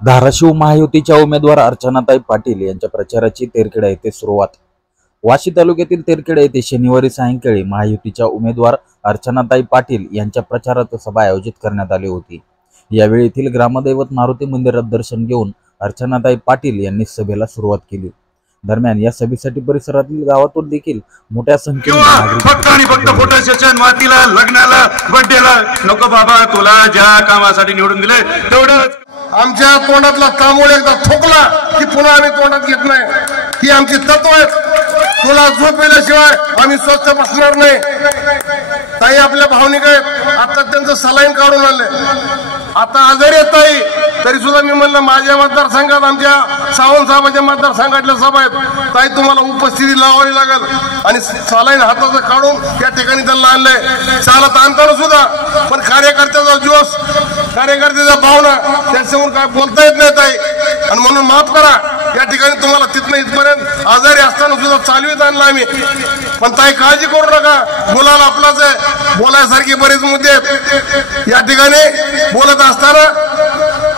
धाराशिव महायुतीच्या उमेदवार अर्चनाताई पाटील यांच्या प्रचाराची तेरखेडा येथे सुरुवात। वाशी तालुक्यातील तेरखेडा येथे शनिवारी सायंकाळी महायुतीच्या उमेदवार अर्चनाताई पाटील यांच्या प्रचारार्थ सभा आयोजित करण्यात आली होती। यावेळी येथील ग्रामदैवत मारुती मंदिरात दर्शन घेऊन अर्चनाताई पाटील यांनी सभेला सुरुवात केली। दरम्यान या सभेसाठी परिसरातील गावातून देखील मोठ्या संख्येने फक्त फोटोसेशन मातीला लग्नाला बर्थडेला नको बाबा, तुला ज्या कामासाठी निवडून दिले तेवढंच। आमच्या तोंडातला तांबूळ एकदा थोकला की पुन्हा आम्ही तोंडात घेत नाही, ही आमची तत्व आहेत। तुला झोपल्याशिवाय आम्ही स्वच्छ बसणार नाही। ताई आपल्या भावनिक आहेत, आता त्यांचं सलाईन काढून आणले, आता आजारी येत ताई, तरी सुद्धा मी म्हणलं माझ्या मतदारसंघात आमच्या सावंत साहेबांच्या मतदारसंघातल्या सभा आहेत, ताई तुम्हाला उपस्थिती लावावी लागेल आणि सलाईन हाताचं काढून त्या ठिकाणी त्यांना आणलंय। चालत आणताना सुद्धा पण कार्यकर्त्याचा जोश, कार्यकर्त्याच्या भावना त्याच्यावर काय बोलता येत नाही ताई, आणि म्हणून माफ करा। या ठिकाणी तुम्हाला तिथनं इथपर्यंत आजारी असताना सुद्धा चालवीत आणलं आम्ही, पण ताई काळजी करू नका, बोलायला आपलाच आहे, बोलायसारखे बरेच मुद्दे आहेत। या ठिकाणी बोलत असताना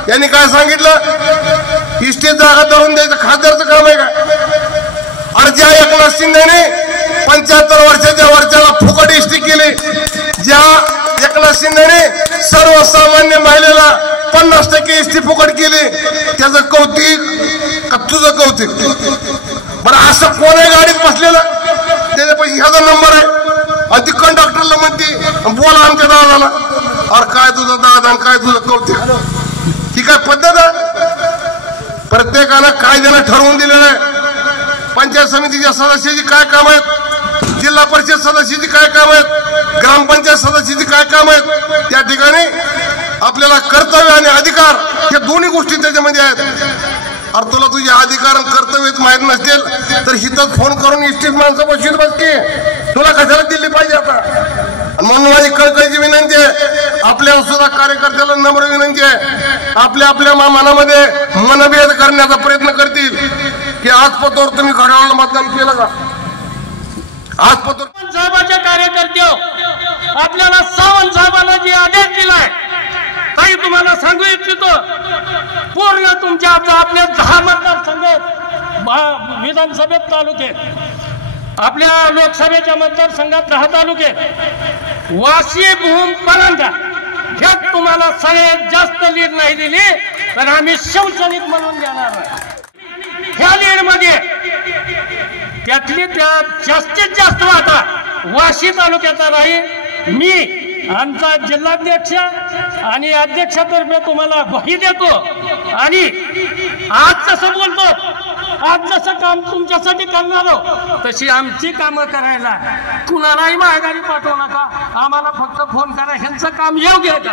यांनी काय सांगितलं, इष्टीत जागा धरून द्यायचं खासदारचं काम आहे का? अरे ज्या एकनाथ शिंदेने 75 वर्षाच्या वरच्याला फुकट इष्टी केली, ज्या एकनाथ शिंदेने सर्वसामान्य महिलेला 50% इष्टी फुकट केली, त्याचं कौतिक का तुझं कौतिक? बरं असं कोण आहे गाडीत बसलेलं, त्याच्यापैकी ह्याचा नंबर आहे, आणि ती कंडक्टरला म्हणते बोला आमच्या दादाला, अरे काय तुझं दादा आणि काय तुझं कौतिक? ही काय पद्धत आहे? प्रत्येकानं कायद्यानं ठरवून दिलेलं आहे। पंचायत समितीच्या सदस्याची काय काम आहेत, जिल्हा परिषद सदस्याची काय काम आहेत, ग्रामपंचायत सदस्याची काय काम आहेत, त्या ठिकाणी आपल्याला कर्तव्य आणि अधिकार हे दोन्ही गोष्टी त्याच्यामध्ये आहेत। अरे तुला तुझे अधिकार आणि कर्तव्यच माहीत नसतील तर हिथं फोन करून इष्टीत माणसं बसवीत बसते, तुला कशाला दिली पाहिजे आता? आणि म्हणून माझी कळकळीची विनंती आहे, आपल्याला सुद्धा कार्यकर्त्याला नम्र विनंती आहे, आपल्या आपल्या मनामध्ये मनभेद करण्याचा प्रयत्न करतील की आजपतोर तुम्ही घड्याळाला मतदान केलं का? आजपतोर साहेबांचे कार्यकर्ते आपल्याला सावंत साहेबांना जे आदेश दिलाय, काही तुम्हाला सांगू इच्छितो, पूर्ण तुमच्या आपल्या 10 मतदारसंघ विधानसभेत तालुके, आपल्या लोकसभेच्या मतदारसंघात 10 तालुके, वाशी भूम परांडा ह्यात तुम्हाला सगळ्यात जास्त लीड नाही दिली तर आम्ही शौचलित म्हणून देणार नाही। ह्या लीड मध्ये त्यातली त्यात जास्तीत जास्त वाटा वाशी तालुक्याचा राहील। मी आमचा जिल्हाध्यक्ष आणि अध्यक्षातर्फे तुम्हाला ग्वाही देतो, आणि आज जसं बोलतो, आज जसं काम तुमच्यासाठी करणार तशी आमची कामं करायला कुणालाही माघारी पाठवू नका, आम्हाला फक्त फोन करा, ह्यांचं काम योग्य आहे का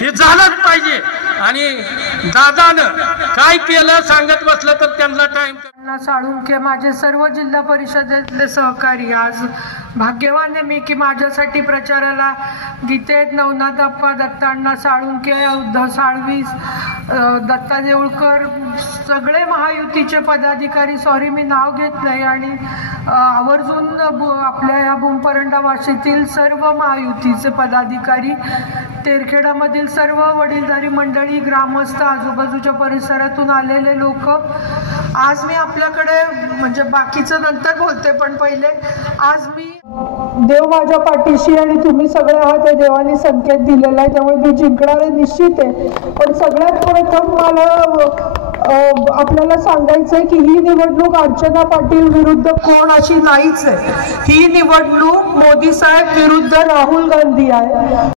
हे झालंच पाहिजे। आणि दादानं काय केलं सांगत बसलं तर त्यांना टाइम साळुंखे माझे सर्व जिल्हा परिषदेतले सहकारी आज भाग्यवान आहे मी की माझ्यासाठी प्रचाराला गीतेत नवनाथ अप्पा, दत्तांना साळुंखे, उद्धव साळवी, दत्ता देऊळकर, सगळे महायुतीचे पदाधिकारी, सॉरी मी नाव घेत नाही, आणि आवर्जून आपल्या या भूमपरंडा वाशीतील सर्व महायुतीचे पदाधिकारी, तेरखेडामधील सर्व वडीलधारी मंडळी, ग्रामस्थ, आजूबाजूच्या परिसरातून आलेले लोक, आज मी आपल्याकडे म्हणजे बाकीचं नंतर बोलते, पण पहिले आज मी देव माझ्या पाठीशी आणि तुम्ही सगळे आहात हे देवाने संकेत दिलेला आहे, त्यामुळे मी जिंकणारे निश्चित आहे। पण सगळ्यात प्रथम मला आपल्याला सांगायचं आहे की ही निवडणूक अर्चना पाटील विरुद्ध कोण अशी नाहीच आहे, ही निवडणूक मोदी साहेब विरुद्ध राहुल गांधी आहे।